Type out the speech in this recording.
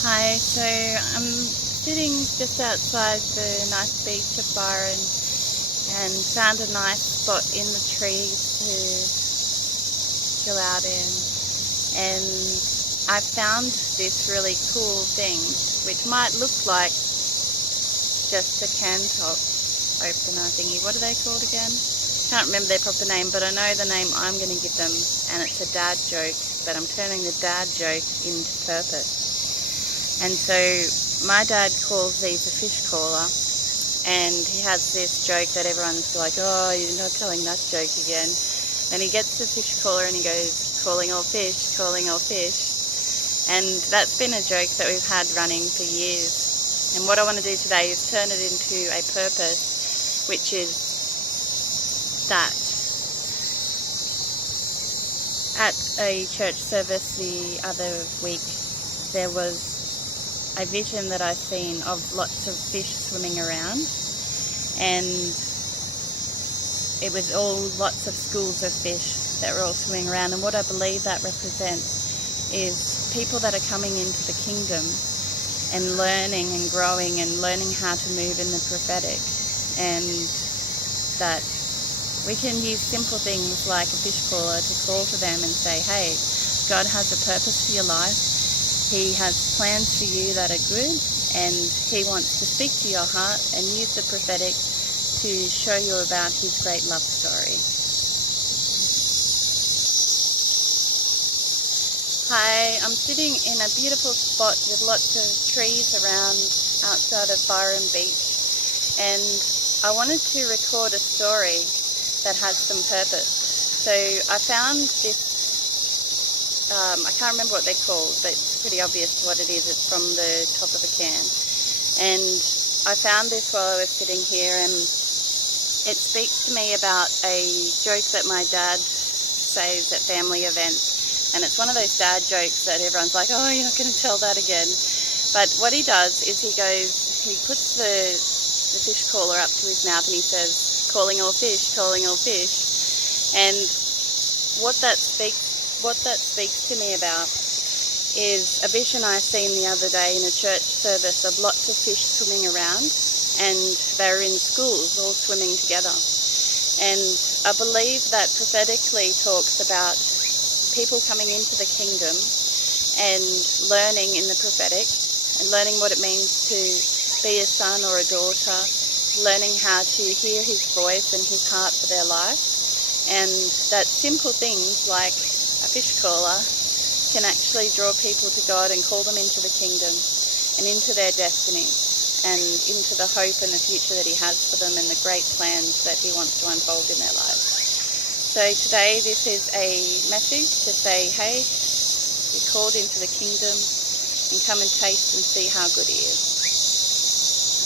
Hi, so I'm sitting just outside the nice beach of Byron and found a nice spot in the trees to chill out in. And I found this really cool thing, which might look like just a can top opener thingy. What are they called again? Can't remember their proper name, but I know the name I'm going to give them, and it's a dad joke, but I'm turning the dad joke into purpose. And so my dad calls these a fish caller, and he has this joke that everyone's like, oh, you're not telling that joke again. And he gets the fish caller and he goes, calling all fish, calling all fish. And that's been a joke that we've had running for years. And what I want to do today is turn it into a purpose, which is that at a church service the other week, there was a vision that I seen of lots of fish swimming around, and it was all lots of schools of fish that were all swimming around. And what I believe that represents is people that are coming into the kingdom and learning and growing and learning how to move in the prophetic, and that we can use simple things like a fish caller to call to them and say, hey, God has a purpose for your life. He has plans for you that are good, and he wants to speak to your heart and use the prophetic to show you about his great love story. Hi, I'm sitting in a beautiful spot with lots of trees around outside of Byron Beach, and I wanted to record a story that has some purpose. So I found this I can't remember what they're called, but it's pretty obvious what it is. It's from the top of a can. And I found this while I was sitting here, and it speaks to me about a joke that my dad says at family events. And it's one of those dad jokes that everyone's like, oh, you're not going to tell that again. But what he does is he puts the fish caller up to his mouth and he says, calling all fish, calling all fish. And what that speaks to me about is a vision I seen the other day in a church service of lots of fish swimming around, and they're in schools all swimming together. And I believe that prophetically talks about people coming into the kingdom and learning in the prophetic and learning what it means to be a son or a daughter, learning how to hear his voice and his heart for their life, and that simple things like a fish caller can actually draw people to God and call them into the kingdom and into their destinies and into the hope and the future that he has for them and the great plans that he wants to unfold in their lives. So today this is a message to say, hey, you're called into the kingdom, and come and taste and see how good he is.